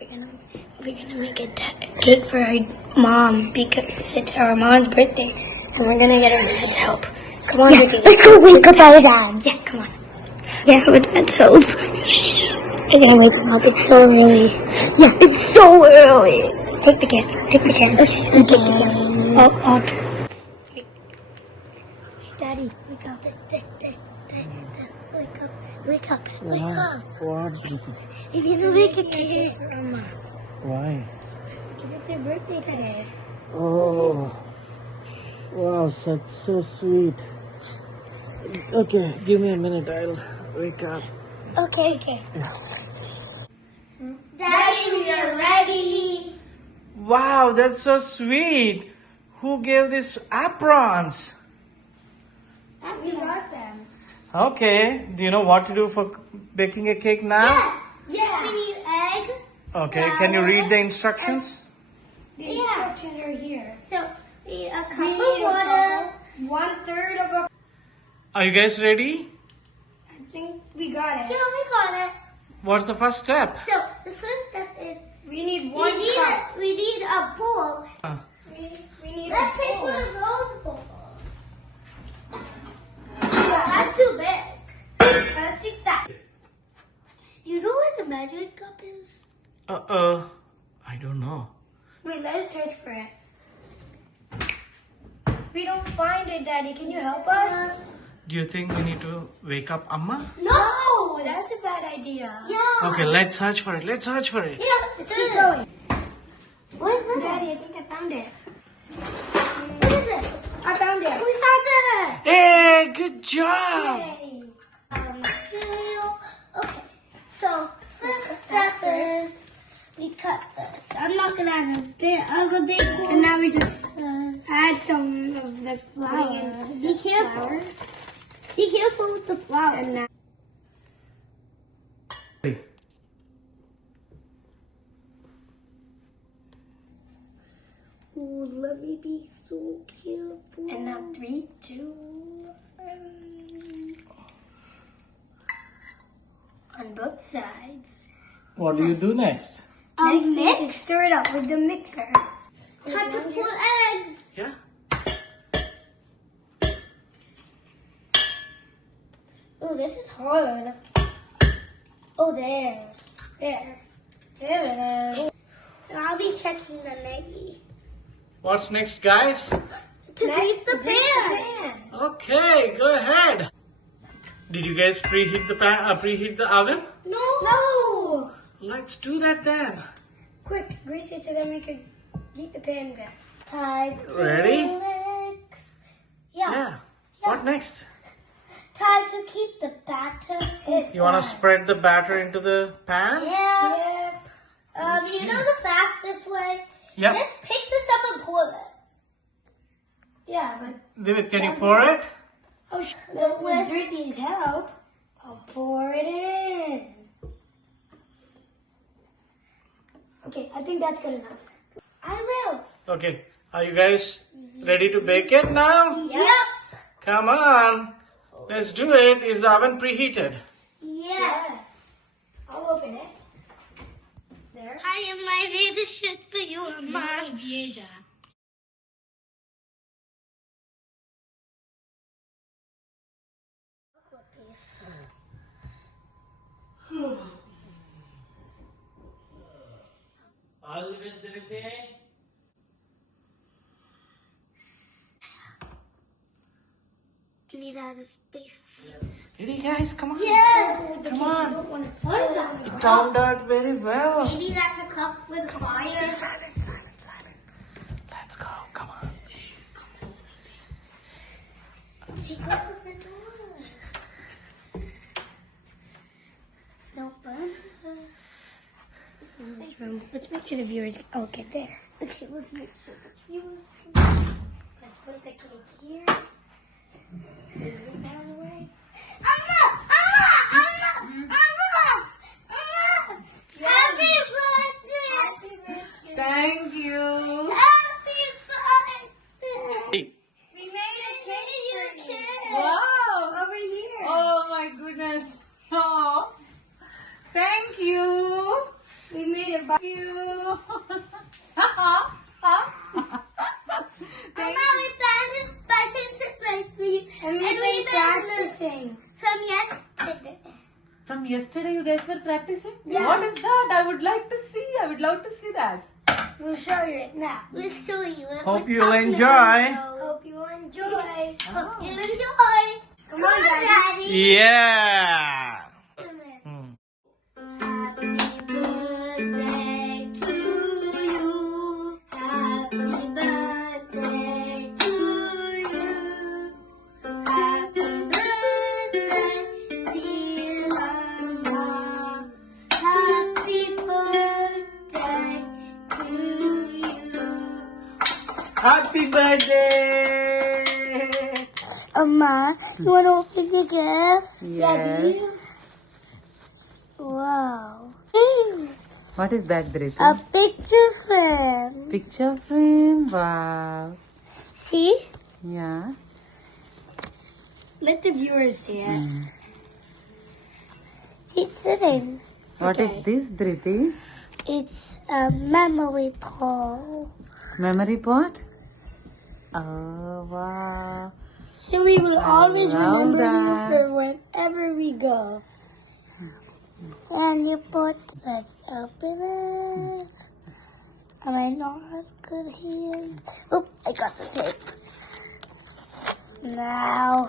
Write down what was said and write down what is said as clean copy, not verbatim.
We're gonna make a cake for our mom because it's our mom's birthday, and we're gonna get our dad's help. Come on, Yeah, let's go wake up our dad. Yeah, come on. Yeah, but that's so. We're gonna wake him up. It's so early. Yeah, it's so early. Take the can. Take the can. Okay. Take the can. Oh. Daddy, wake up. Wake up. Wake up. Wake up. What? You need to make a cake. Why? Because it's your birthday today. Oh, wow, that's so sweet. Okay, give me a minute. I'll wake up. Okay. Daddy, we are ready. Wow, that's so sweet. Who gave these aprons? We got them. Okay, do you know what to do for baking a cake now? Yes. We need egg. Okay, can you read the instructions? The instructions are here. So we need a cup We of need water. 1/3 of a. Are you guys ready? I think we got it. Yeah, we got it. What's the first step? So the first step is We need one cup. we need a bowl. We need Let's a take bowl. one of those bowls. That's too big. Let's take that. You know what the measuring cup is? I don't know. Wait, let us search for it. We don't find it, Daddy. Can you help us? Do you think we need to wake up Amma? No, that's a bad idea. Yeah. Okay, let's search for it. Let's search for it. Yeah, let's Keep going. What is it? Daddy, I think I found it. What is it? I found it. We found it. Hey, good job. Yay. Cereal. Okay. So first step is we cut this. I'm not gonna add a bit of a big one. And now we just add some of the flour. Be careful. Be careful with the flour. And now Ooh, let me be so careful. And now 3, 2, on both sides. What do you do next? Next, we need to stir it up with the mixer. Time to put eggs. Yeah. Oh, this is hard. Oh, there. There it is. And I'll be checking the neggy. What's next, guys? To grease the pan. Okay, go ahead. Did you guys preheat the preheat the oven? No! Let's do that then. Quick, grease it so then we can heat the pan back. Time to Ready? mix. Yeah. What next? Time to keep the batter inside. You want to spread the batter into the pan? Yeah. Yep. You know the fastest way? Yep. Just pick this up and pour it. Yeah, but David, can you pour it? with Drizzy's help, I'll pour it in. Okay, I think that's good enough. I will. Okay. Are you guys ready to bake it now? Yep. Come on. Let's do it. Is the oven preheated? Yes. I'll open it. There. I am ready to shit for you, Mom. All the best, David. You need to add a space. Ready, guys? Come on. Yes. Come on. What is that? It turned out very well. Maybe that's a cup with fire. Silent. Let's go. Come on. Pick up the door. Don't burn. In this room. Let's make sure the viewers. Okay, there. Okay, let's make sure the viewers. Let's put the cake here. Move this out of the way. Amma! Happy birthday! Thank you. Happy birthday! We made a cake for you. Wow. Over here. Oh my goodness. Oh. Thank you. We made a here. Bye. Thank you. Mama, we planned a special surprise for you. And we've been practicing. From yesterday. From yesterday, you guys were practicing? Yeah. What is that? I would like to see. I would love to see that. We'll show you it now. We'll show you. Hope We're you'll talking enjoy. about- Hope you enjoy. Hope you enjoy. Come on, Daddy. Yeah. Come here. Hmm. Happy birthday to you. Happy birthday to you. Happy birthday, dear Mama. Happy birthday to you. Happy birthday. Mama, you want to open the gift? Yes. Wow. What is that, Driti? A picture frame. Picture frame. Wow. See? Yeah. Let the viewers see it. It's sitting. What is this, Driti? It's a memory pole. Memory pot? Oh, wow. So we will always love remember that. you for wherever we go. And you put, let's open it. Am I not good here? Oop, I got the tape. Now,